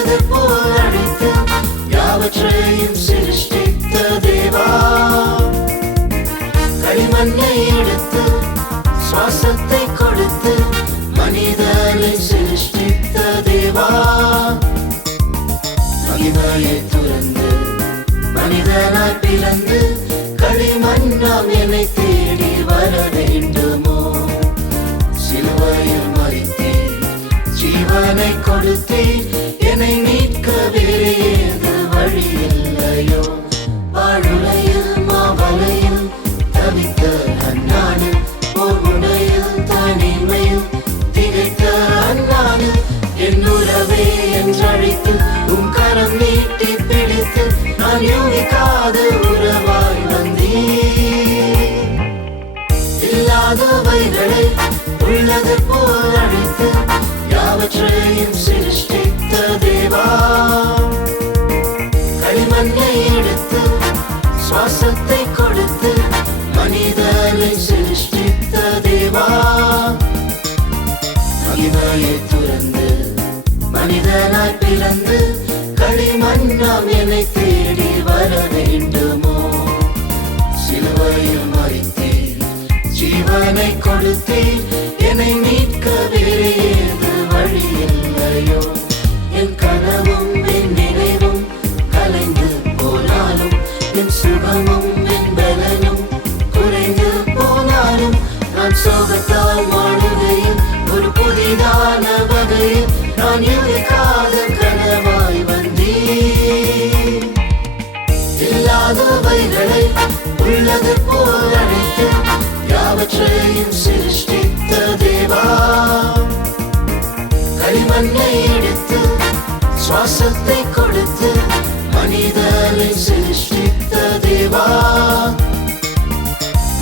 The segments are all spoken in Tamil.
உள்ளது போல் அழைத்து யாவற்றையும் சிருஷ்டித்த தேவா, களிமண்ணை எடுத்து சுவாசத்தை கொடுத்து மனிதனை சிருஷ்டித்த தேவா, மகிமையை துறந்து மனிதனாய் பிறந்து களிமண்ணாம் என்னை தேடி வர வேண்டுமோ? சிலுவையில் மரித்தீர், ஜீவனை கொடுத்தீர், என்னை மீட்க வேறு ஏது வழி இல்லையோ? வாழுலையில் மாவலையில் தவித்த அண்ணானு, போர் முனையில் தனிமையில் திகைத்த அண்ணானு, என் உறவே என்றழைத்து உம் கரம் நீட்டி பிடித்து நான் யோகிக்காத உறவாய் வந்தீர். இல்லாதவைகளை உள்ளது போல் அழைத்து யாவற்றையும் சிருஷ்டித்த தேவா, களிமண்ணை எடுத்து சுவாசத்தை கொடுத்து மனிதனை சிருஷ்டித்த தேவா, மகிமையை துறந்து மனிதனாய் பிறந்து களிமண்ணாம் என்னை தேடி வர வேண்டுமோ? சிலுவையில் மரித்தீர், ஜீவனை கொடுத்தீர், என்னை மீட்க வேறு ஏது வழி இல்லையோ? என் கனவும் என் நினைவும் கலைந்து போனாலும், என் சுகமும் என் பலனும் குறைந்து போனாலும், நான் சோகத்தால் வாழுகையில் ஒரு புதிதான வகையில் நான் யோகிக்காத கனவாய் வந்தீர். இல்லாதவைகளை உள்ளது போல் அழைத்து யாவற்றையும் சிருஷ்டித்த தேவா, களிமண்ணை எடுத்து சுவாசத்தை கொடுத்து மனிதனை சிருஷ்டித்த தேவா,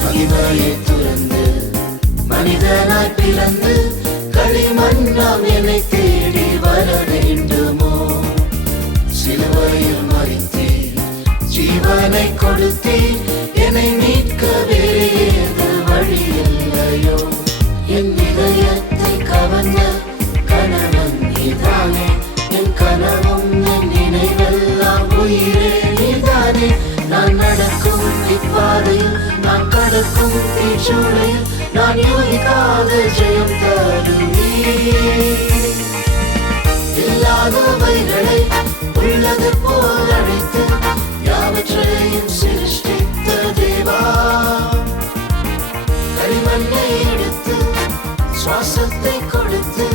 மகிமையை துறந்து மனிதனாய் பிறந்து களிமண்ணாம் என்னை தேடி வர வேண்டுமோ? சிலுவையில் மரித்தீர், ஜீவனை கொடுத்தீர், என்னை மீட்க வேறு ஏது வழி இல்லையோ? என் இதயத்தை கவர்ந்த கணவன் நீதானே, என் கனவும் என் நினைவெல்லாம் உயிரே நீதானே. நான் நடக்கும் இப்பாதையில், நான் கடக்கும் தீச்சூளையில், நான் யோகிக்காத ஜெயம் தருவீர். இல்லாதவைகளை உள்ளது போல் அழைத்து யாவற்றையும் சிருஷ்டித்த தேவா, களிமண்ணை எடுத்து சுவாசத்தை கொடுத்து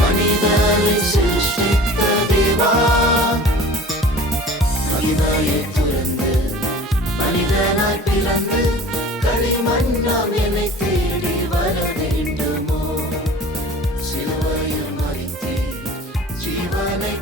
மனிதனை சிருஷ்டித்த தேவா, மகிமையை துறந்து மனிதனாய் பிறந்து களிமண்ணாம் என்னை தேடி வர வேண்டுமோ? சிலுவையில் மரித்தீர், ஜீவனை